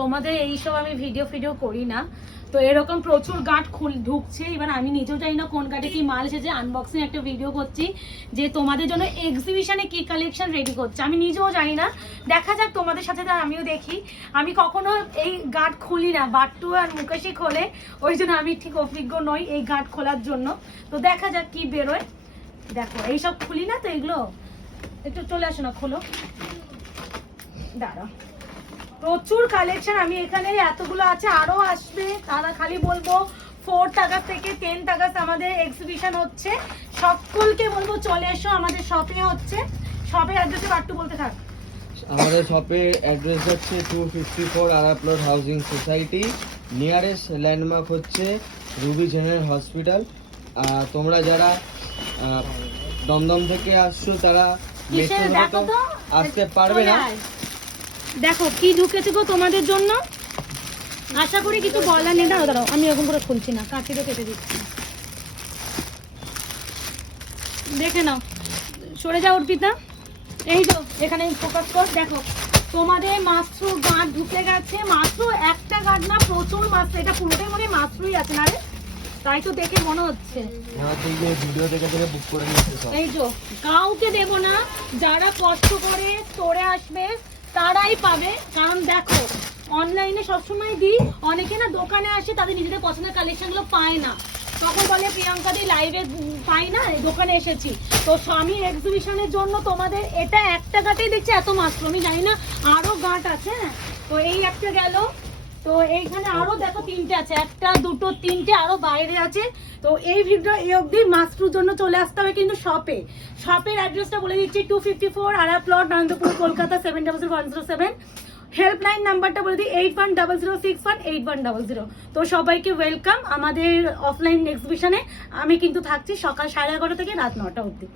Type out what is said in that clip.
তোমাদের এইসব আমি ভিডিও করি না। তো এরকম প্রচুর গাঁট ঢুকছে, এবার আমি নিজেও জানি না কোন গাঁটে কি মাল এসেছে। আনবক্সিং একটা ভিডিও করছি যে তোমাদের জন্য এক্সিবিশনে কি কালেকশন রেডি করছে, আমি নিজেও জানি না। দেখা যাক, তোমাদের সাথে আমিও দেখি। আমি কখনো এই গাঁট খুলি না, বাট্টু আর মুকেশই খোলে, ওই জন্য আমি ঠিক অভিজ্ঞ নই এই গাঁট খোলার জন্য। তো দেখা যাক কি বেরোয়। দেখো এইসব খুলি না তো, এগুলো একটু চলে আসো না, খোলো, দাঁড়া। প্রচুর কালেকশন, আমি এখানে এতগুলো আছে, আরো আসবে। তারা খালি বলবো 4 টাকা থেকে 10 টাকা আমাদের এক্সিবিশন হচ্ছে। সকলকে বলবো চলে এসো, আমাদের শপে হচ্ছে। শপের অ্যাড্রেসে বাট্টু বলতে থাক। আমাদের শপের অ্যাড্রেস হচ্ছে 254 Ara plot housing society. Nearest landmark হচ্ছে রুবি জেনারেল হসপিটাল। তোমরা যারা দমদম থেকে আসছো তারা আসতে পারবে না। দেখো কি ঢুকেছে গো তোমাদের জন্য, আশা করি কিছু বলার নেই। দাঁড়াও, আমি এরকম করে খুলছি না, কাঠিটা কেটে দিচ্ছি, দেখে নাও। সরে যাও অর্পিতা, এই তো এখানে ফোকাস কর। দেখো তোমাদের মাত্র গাঁট ঢুকে গেছে, মাত্র একটা গাঁট না, প্রচুর মাত্র। এটা পুরোটাই মনে মাত্রই আছে না রে, তাই তো দেখে মনে হচ্ছে। এই তো কাউকে দেবো না, যারা কষ্ট করে স্টোরে আসবে তারাই পাবে। কারণ দেখো অনলাইনে সবসময় দিই, অনেকে না দোকানে আসে, তাদের নিজেদের পছন্দের কালেকশনগুলো পায় না, তখন বলে প্রিয়াঙ্কা দি লাইভে পাই না, দোকানে এসেছি। তো স্বামী এক্সিবিশনের জন্য তোমাদের এটা একটা গাঁটেই দেখছি এত মাত্র, আমি জানি না আরো গাঁট আছে। তো এই একটা গেল, তো এইখানে আরো দেখো 3টে আছে, 1 2 3টে আরো বাইরে আছে। তো এই ভিডিও এই অবধি, মাস্টুর জন্য চলে আসতে হবে কিন্তু শপে। শপের অ্যাড্রেসটা বলে দিচ্ছি, 254 আরা প্লট, আনন্দপুর, কলকাতা 700107। হেল্পলাইন নাম্বারটা বলে দিই 8100618100। তো সবাইকে ওয়েলকাম আমাদের অফলাইন এক্সিবিশনে। আমি কিন্তু থাকছি সকাল 11:30 থেকে রাত 9টা অবধি।